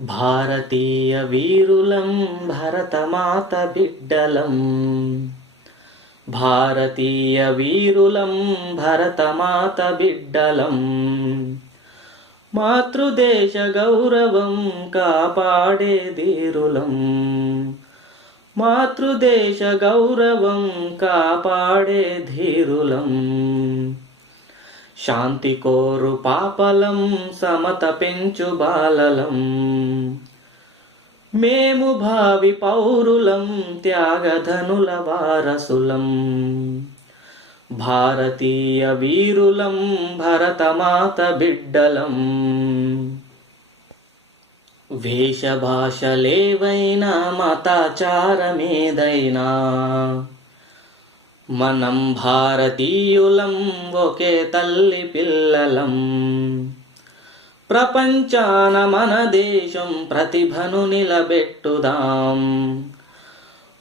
భారతీయ వీరులం భరతమాత బిడ్డలం. భారతీయ వీరులం భరతమాత బిడ్డలం. మాతృదేశ గౌరవం కాపాడే ధీరులం. మాతృదేశ గౌరవం కాపాడే ధీరులం. శాంతి కోరు పాపలం, సమత పెంచు బాలలం. మేము భావి పౌరులం, త్యాగధనుల వారసులం. భారతీయ వీరులం భరతమాత బిడ్డలం. వేషభాషలేవైనా మతాచారమేదైనా మనం భారతీయులం, ఒకే తల్లి పిల్లలం. ప్రపంచాన మన దేశం ప్రతిభను నిలబెట్టుదాం.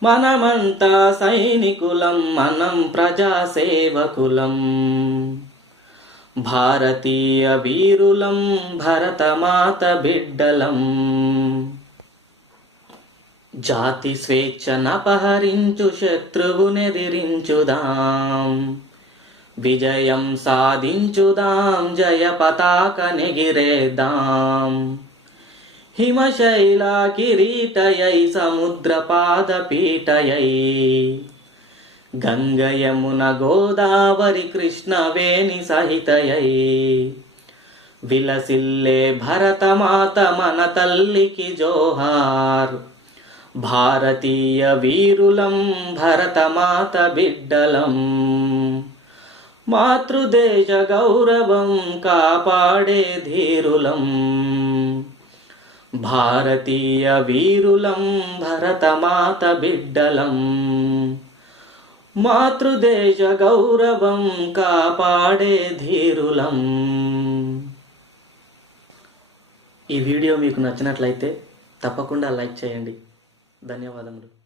మనమంతా సైనికులం, మనం ప్రజాసేవకులం. భారతీయ వీరులం భరతమాత బిడ్డలం. జాతి స్వేచ్ఛనపహరించు శత్రువునెదిరించుదాం. విజయం సాధించుదాం, జయ పతాక నెగిరేద్దాం. హిమశైల కిరీటయై, సముద్ర పాదపీఠయై, గంగ యమున గోదావరి కృష్ణవేణి సహితయై, విలసిల్లే భరతమాత మన తల్లికి జోహార్. భారతీయ వీరులం భరతమాత బిడ్డలం. మాతృదేశ గౌరవం కాపాడే ధీరులం. భారతీయ వీరులం భరతమాత బిడ్డలం. మాతృదేశ గౌరవం కాపాడే ధీరులం. ఈ వీడియో మీకు నచ్చినట్లయితే తప్పకుండా లైక్ చేయండి. ధన్యవాదములు.